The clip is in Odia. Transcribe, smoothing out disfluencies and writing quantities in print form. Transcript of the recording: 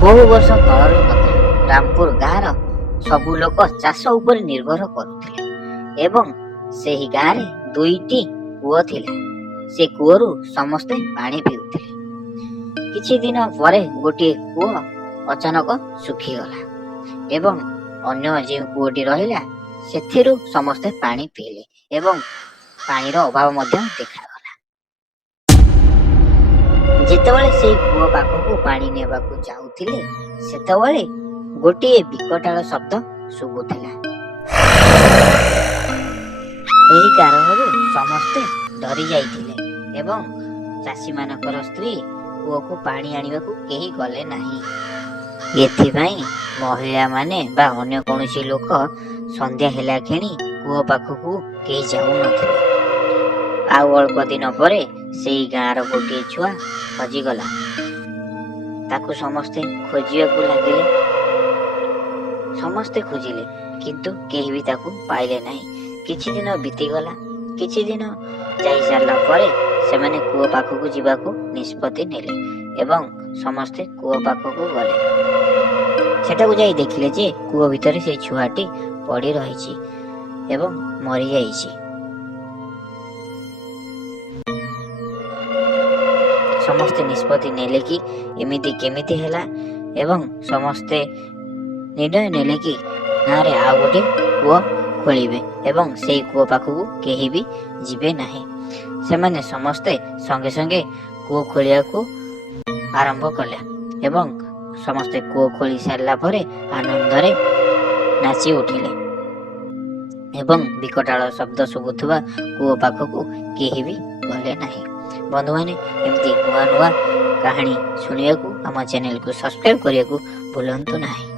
ବହୁ ବର୍ଷ ତଳର କଥା। ରାମପୁର ଗାଁର ସବୁ ଲୋକ ଚାଷ ଉପରେ ନିର୍ଭର କରୁଥିଲେ ଏବଂ ସେହି ଗାଁରେ 2ଟି କୂଅ ଥିଲା। ସେ କୂଅରୁ ସମସ୍ତେ ପାଣି ପିଉଥିଲେ। କିଛି ଦିନ ପରେ ଗୋଟିଏ କୂଅ ଅଚାନକ ଶୁଖିଗଲା ଏବଂ ଅନ୍ୟ ଯେଉଁ କୂଅଟି ରହିଲା ସେଥିରୁ ସମସ୍ତେ ପାଣି ପିଇଲେ ଏବଂ ପାଣିର ଅଭାବ ମଧ୍ୟ ଦେଖାଗଲା। ଯେତେବେଳେ ସେହି କୂଅ ପାଖକୁ ପାଣି ନେବାକୁ ଯାଉଥିଲେ ସେତେବେଳେ ଗୋଟିଏ ବିକଟାଳ ଶବ୍ଦ ଶୁଭୁଥିଲା। ଏହି କାରଣରୁ ସମସ୍ତେ ଡରି ଯାଇଥିଲେ ଏବଂ ଚାଷୀମାନଙ୍କର ସ୍ତ୍ରୀ କୂଅକୁ ପାଣି ଆଣିବାକୁ କେହି ଗଲେ ନାହିଁ। ଏଥିପାଇଁ ମହିଳାମାନେ ବା ଅନ୍ୟ କୌଣସି ଲୋକ ସନ୍ଧ୍ୟା ହେଲା କ୍ଷଣି କୂଅ ପାଖକୁ କେହି ଯାଉନଥିଲେ। ଆଉ ଅଳ୍ପ ଦିନ ପରେ ସେଇ ଗାଁର ଗୋଟିଏ ଛୁଆ ହଜିଗଲା। ତାକୁ ସମସ୍ତେ ଖୋଜିବାକୁ ଲାଗିଲେ। ସମସ୍ତେ ଖୋଜିଲେ କିନ୍ତୁ କେହି ବି ତାକୁ ପାଇଲେ ନାହିଁ। କିଛି ଦିନ ବିତିଗଲା। କିଛି ଦିନ ଯାଇ ସାରିଲା ପରେ ସେମାନେ କୂଅ ପାଖକୁ ଯିବାକୁ ନିଷ୍ପତ୍ତି ନେଲେ ଏବଂ ସମସ୍ତେ କୂଅ ପାଖକୁ ଗଲେ। ସେଠାକୁ ଯାଇ ଦେଖିଲେ ଯେ କୂଅ ଭିତରେ ସେ ଛୁଆଟି ପଡ଼ି ରହିଛି ଏବଂ ମରିଯାଇଛି। ସମସ୍ତେ ନିଷ୍ପତ୍ତି ନେଲେ କି ଏମିତି କେମିତି ହେଲା ଏବଂ ସମସ୍ତେ ନିର୍ଣ୍ଣୟ ନେଲେ କି ଗାଁରେ ଆଉ ଗୋଟେ କୂଅ ଖୋଳିବେ ଏବଂ ସେଇ କୂଅ ପାଖକୁ କେହି ବି ଯିବେ ନାହିଁ। ସେମାନେ ସମସ୍ତେ ସଙ୍ଗେ ସଙ୍ଗେ କୂଅ ଖୋଳିବାକୁ ଆରମ୍ଭ କଲେ ଏବଂ ସମସ୍ତେ କୂଅ ଖୋଳି ସାରିଲା ପରେ ଆନନ୍ଦରେ ନାଚି ଉଠିଲେ ଏବଂ ବିକଟାଳ ଶବ୍ଦ ଶୁଭୁଥିବା କୂଅ ପାଖକୁ କେହି ବି ଗଲେ ନାହିଁ। ବନ୍ଧୁମାନେ, ଏମିତି ନୂଆ ନୂଆ କାହାଣୀ ଶୁଣିବାକୁ ଆମ ଚ୍ୟାନେଲକୁ ସବସ୍କ୍ରାଇବ୍ କରିବାକୁ ଭୁଲନ୍ତୁ ନାହିଁ।